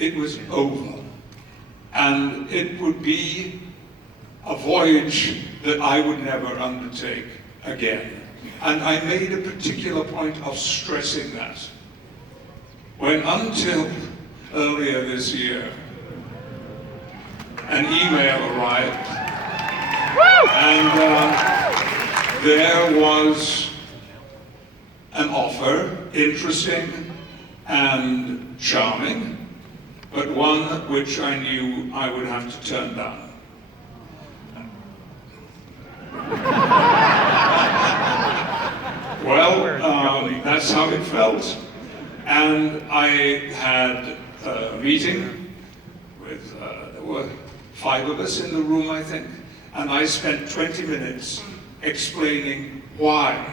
it was over. And it would be a voyage that I would never undertake again. And I made a particular point of stressing that. When until earlier this year, an email arrived, and there was an offer, interesting and charming, but one which I knew I would have to turn down. Well, that's how it felt. And I had a meeting with, there were 5 of us in the room, I think, and I spent 20 minutes explaining why,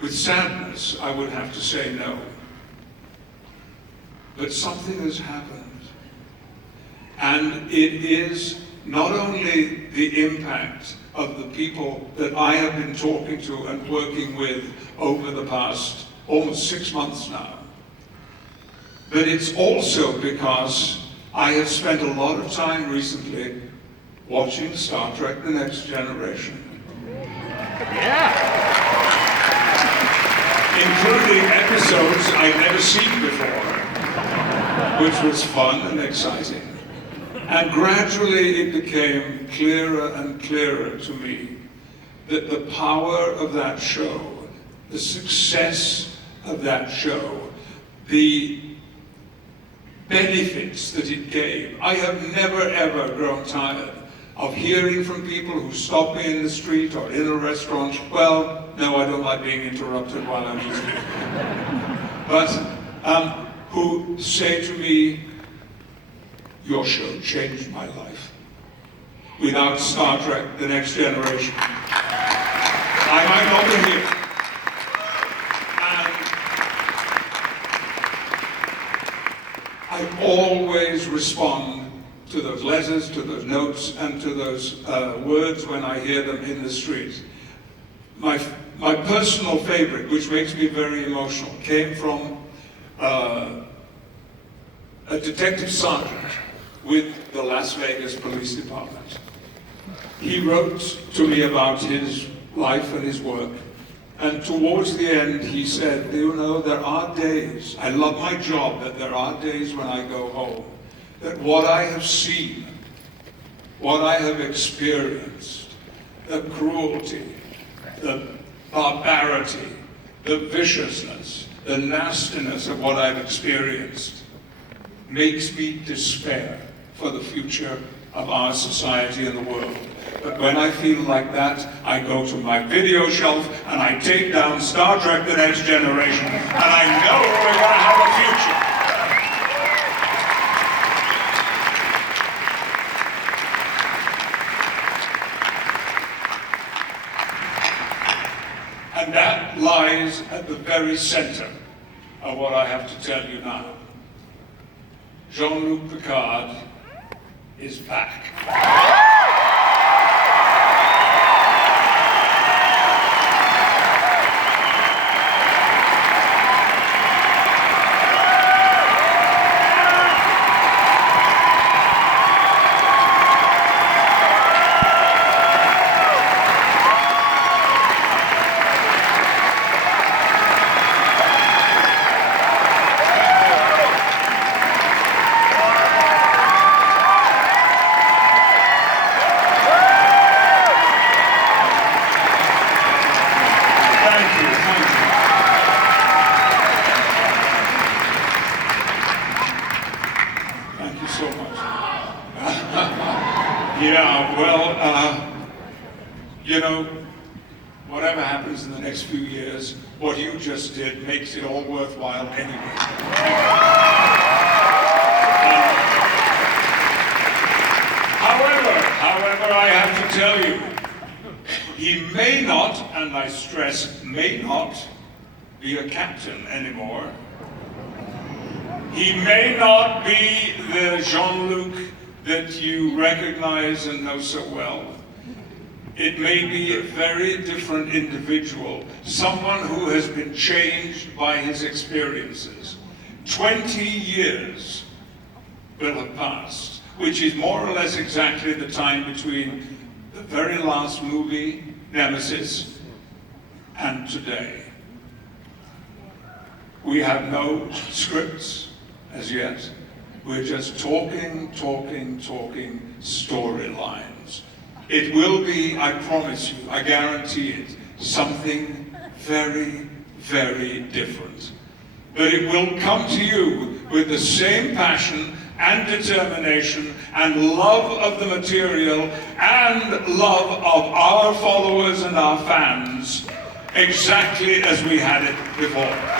with sadness, I would have to say no. But something has happened. And it is not only the impact of the people that I have been talking to and working with over the past almost 6 months now, but it's also because I have spent a lot of time recently watching Star Trek: The Next Generation. Yeah. Including episodes I'd never seen before, which was fun and exciting. And gradually it became clearer and clearer to me that the power of that show, the success of that show, the benefits that it gave. I have never ever grown tired of hearing from people who stop me in the street or in a restaurant. Well, no, I don't like being interrupted while I'm eating. But who say to me, your show changed my life. Without Star Trek: The Next Generation, I might not be here. And I always respond to those letters, to those notes, and to those words when I hear them in the street. My personal favorite, which makes me very emotional, came from a detective sergeant with the Las Vegas Police Department. He wrote to me about his life and his work, and towards the end he said, you know, there are days, I love my job, but there are days when I go home, that what I have seen, what I have experienced, the cruelty, the barbarity, the viciousness, the nastiness of what I've experienced makes me despair for the future of our society and the world. But when I feel like that, I go to my video shelf and I take down Star Trek: The Next Generation, and I know we're going to have a future. And that lies at the very center of what I have to tell you now. Jean-Luc Picard is back. Yeah, well, you know, whatever happens in the next few years, what you just did makes it all worthwhile anyway. However, I have to tell you, he may not, and I stress may not, be a captain anymore. He may not be the Jean-Luc that you recognize and know so well. It may be a very different individual, someone who has been changed by his experiences. 20 years will have passed, which is more or less exactly the time between the very last movie, Nemesis, and today. We have no scripts as yet. We're just talking storylines. It will be, I promise you, I guarantee it, something very, very different. But it will come to you with the same passion and determination and love of the material and love of our followers and our fans, exactly as we had it before.